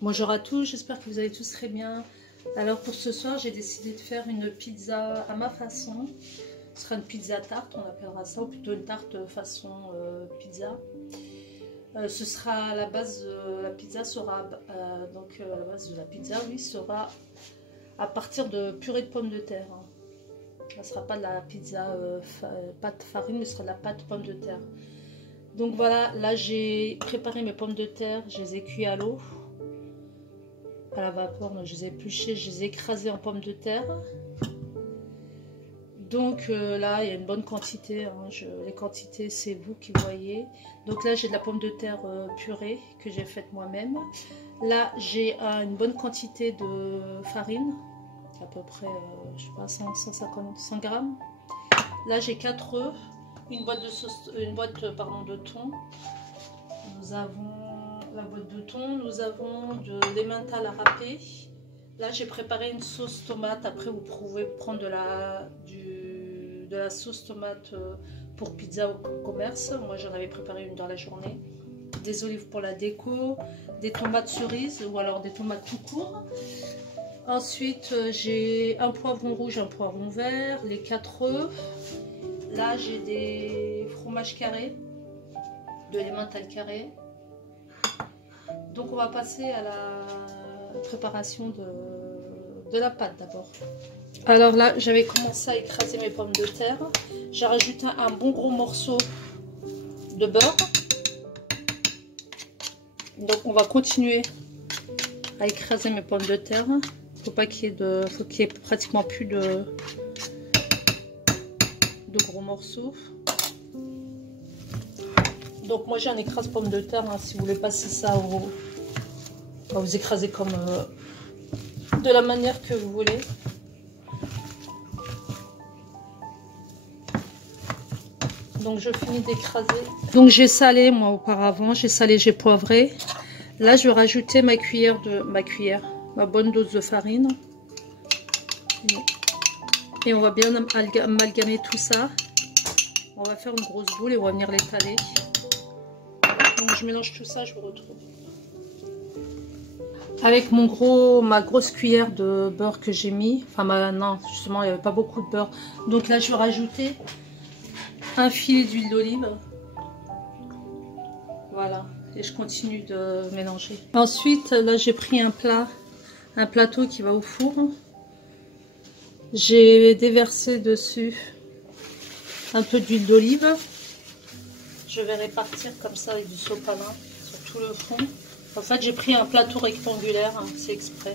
Bonjour à tous, j'espère que vous allez tous très bien. Alors pour ce soir, j'ai décidé de faire une pizza à ma façon. Ce sera une pizza tarte, on appellera ça, ou plutôt une tarte façon pizza. Ce sera la base de la pizza sera la base de la pizza, oui, sera à partir de purée de pommes de terre. Ce ne sera pas de la pizza pâte farine, mais ce sera de la pâte pommes de terre. Donc voilà, là j'ai préparé mes pommes de terre, je les ai cuites à l'eau. À la vapeur, donc je les ai épluchées, je les ai écrasées en pommes de terre. Donc là, il y a une bonne quantité, hein, les quantités, c'est vous qui voyez. Donc là, j'ai de la pomme de terre purée que j'ai faite moi-même. Là, j'ai une bonne quantité de farine, à peu près, je sais pas, 100 grammes. Là, j'ai 4 œufs, une boîte de thon. Nous avons la boîte de thon, nous avons de l'emmental à râper. Là j'ai préparé une sauce tomate. Après vous pouvez prendre de la sauce tomate pour pizza au commerce. Moi j'en avais préparé une dans la journée. Des olives pour la déco, des tomates cerises ou alors des tomates tout court. Ensuite j'ai un poivron rouge, un poivron vert, les 4 œufs. Là j'ai des fromages carrés, de l'emmental carré. Donc on va passer à la préparation de la pâte d'abord. Alors là, j'avais commencé à écraser mes pommes de terre. J'ai rajouté un bon gros morceau de beurre. Donc on va continuer à écraser mes pommes de terre. Faut qu'il y ait pratiquement plus de gros morceaux. Donc moi j'ai un écrase pommes de terre, hein, si vous voulez passer ça vous écrasez comme de la manière que vous voulez. Donc je finis d'écraser. Donc j'ai salé moi auparavant, j'ai salé, j'ai poivré. Là je vais rajouter ma bonne dose de farine. Et on va bien amalgamer tout ça. On va faire une grosse boule et on va venir l'étaler. Donc je mélange tout ça, je vous retrouve. Avec ma grosse cuillère de beurre que j'ai mis, non, justement il n'y avait pas beaucoup de beurre. Donc là je vais rajouter un filet d'huile d'olive. Voilà, et je continue de mélanger. Ensuite là j'ai pris un plateau qui va au four. J'ai déversé dessus un peu d'huile d'olive. Je vais répartir comme ça avec du sopalin sur tout le fond. En fait, j'ai pris un plateau rectangulaire, hein, c'est exprès.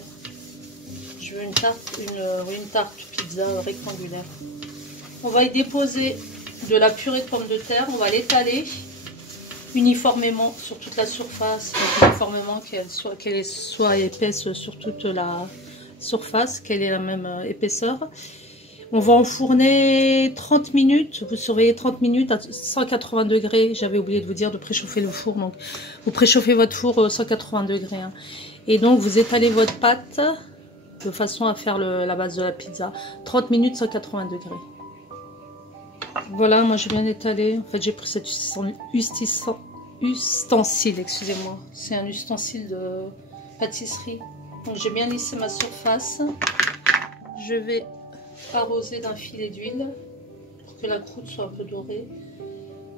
Je veux une tarte pizza rectangulaire. On va y déposer de la purée de pommes de terre. On va l'étaler uniformément sur toute la surface. Donc, uniformément, qu'elle soit épaisse sur toute la surface, qu'elle ait la même épaisseur. On va enfourner 30 minutes, vous surveillez 30 minutes à 180 degrés. J'avais oublié de vous dire de préchauffer le four, donc vous préchauffez votre four 180 degrés. Hein. Et donc vous étalez votre pâte de façon à faire la base de la pizza. 30 minutes 180 degrés. Voilà, moi je viens d'étaler. En fait j'ai pris cet ustensile, excusez-moi. C'est un ustensile de pâtisserie. Donc j'ai bien lissé ma surface. Je vais arroser d'un filet d'huile pour que la croûte soit un peu dorée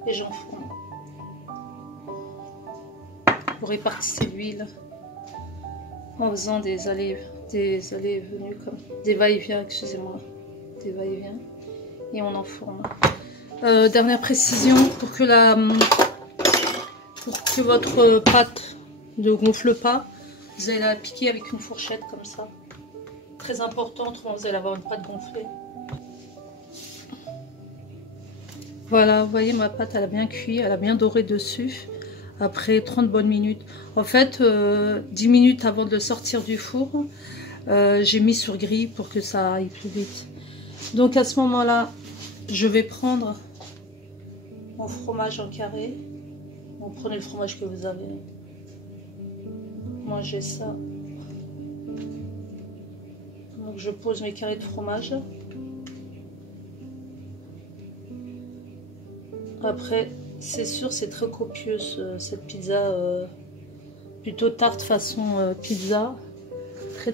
et j'enfourne. Vous répartissez l'huile en faisant des allées et venues, comme des va-et-vient, excusez-moi, des va-et-vient, et on enfourne. Dernière précision, pour que votre pâte ne gonfle pas, vous allez la piquer avec une fourchette comme ça. Très important, autrement vous allez avoir une pâte gonflée. Voilà, vous voyez ma pâte, elle a bien cuit, elle a bien doré dessus. Après 30 bonnes minutes. En fait, 10 minutes avant de sortir du four, j'ai mis sur grille pour que ça aille plus vite. Donc à ce moment-là, je vais prendre mon fromage en carré. Vous prenez le fromage que vous avez. Mangez ça. Donc je pose mes carrés de fromage. Après, c'est sûr, c'est très copieux cette pizza plutôt tarte façon pizza.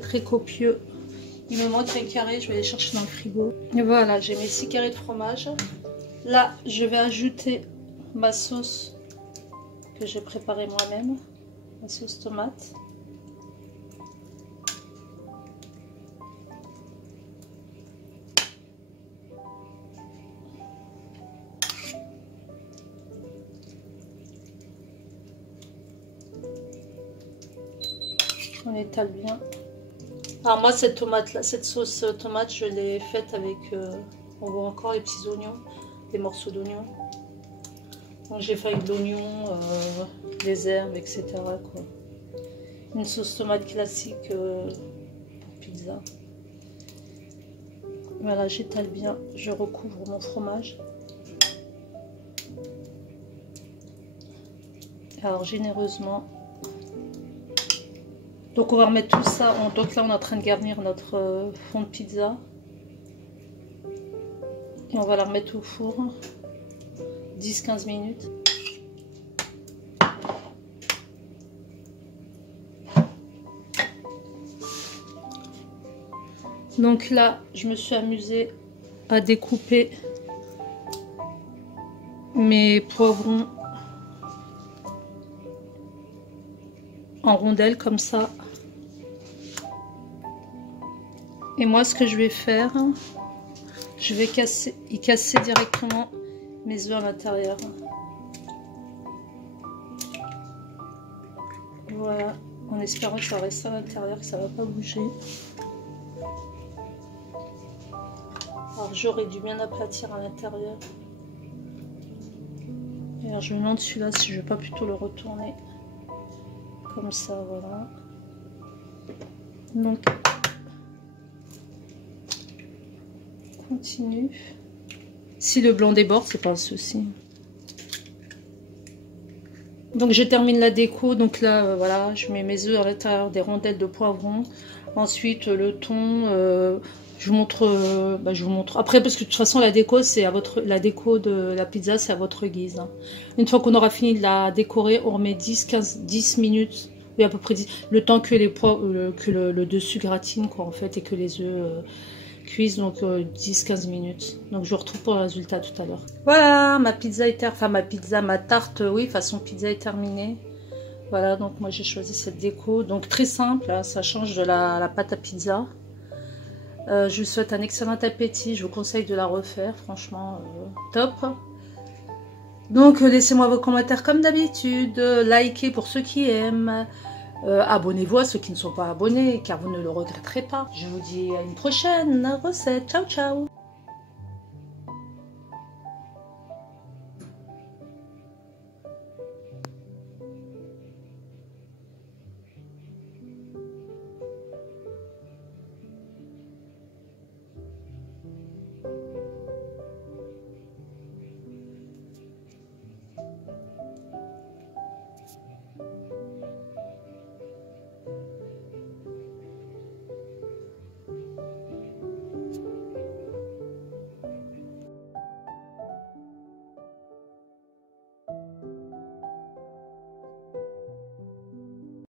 Très copieux. Il me manque un carré, je vais aller chercher dans le frigo. Et voilà, j'ai mes 6 carrés de fromage. Là, je vais ajouter ma sauce que j'ai préparée moi-même, ma sauce tomate. On étale bien. Alors moi cette tomate là, cette sauce tomate, je l'ai faite avec, on voit encore les petits oignons, des morceaux d'oignons. Donc j'ai fait avec de l'oignon, des herbes, etc. quoi. Une sauce tomate classique pour pizza. Voilà, j'étale bien, je recouvre mon fromage. Alors généreusement. Donc on va remettre tout ça, donc là on est en train de garnir notre fond de pizza. Et on va la remettre au four, 10-15 minutes. Donc là, je me suis amusée à découper mes poivrons en rondelles comme ça. Et moi ce que je vais faire, je vais y casser directement mes œufs à l'intérieur. Voilà, en espérant que ça va rester à l'intérieur, que ça va pas bouger. Alors j'aurais dû bien aplatir à l'intérieur. Et alors je me demande celui-là si je vais pas plutôt le retourner. Comme ça, voilà. Donc, continue. Si le blanc déborde, c'est pas un souci. Donc, je termine la déco. Donc là, voilà, je mets mes œufs à l'intérieur des rondelles de poivron. Ensuite, le thon. Je vous montre. Après, parce que de toute façon, la déco, c'est à votre, la déco de la pizza, c'est à votre guise. Hein. Une fois qu'on aura fini de la décorer, on remet 10 minutes. Oui, à peu près 10. Le temps que le dessus gratine, quoi, en fait, et que les œufs cuisent, donc 10-15 minutes. Donc, je vous retrouve pour le résultat tout à l'heure. Voilà, ma pizza est ma tarte, oui, façon pizza est terminée. Voilà, donc moi, j'ai choisi cette déco. Donc, très simple, hein, ça change de la pâte à pizza. Je vous souhaite un excellent appétit. Je vous conseille de la refaire, franchement, top. Donc, laissez-moi vos commentaires comme d'habitude. Likez pour ceux qui aiment. Abonnez-vous à ceux qui ne sont pas abonnés, car vous ne le regretterez pas. Je vous dis à une prochaine recette. Ciao, ciao.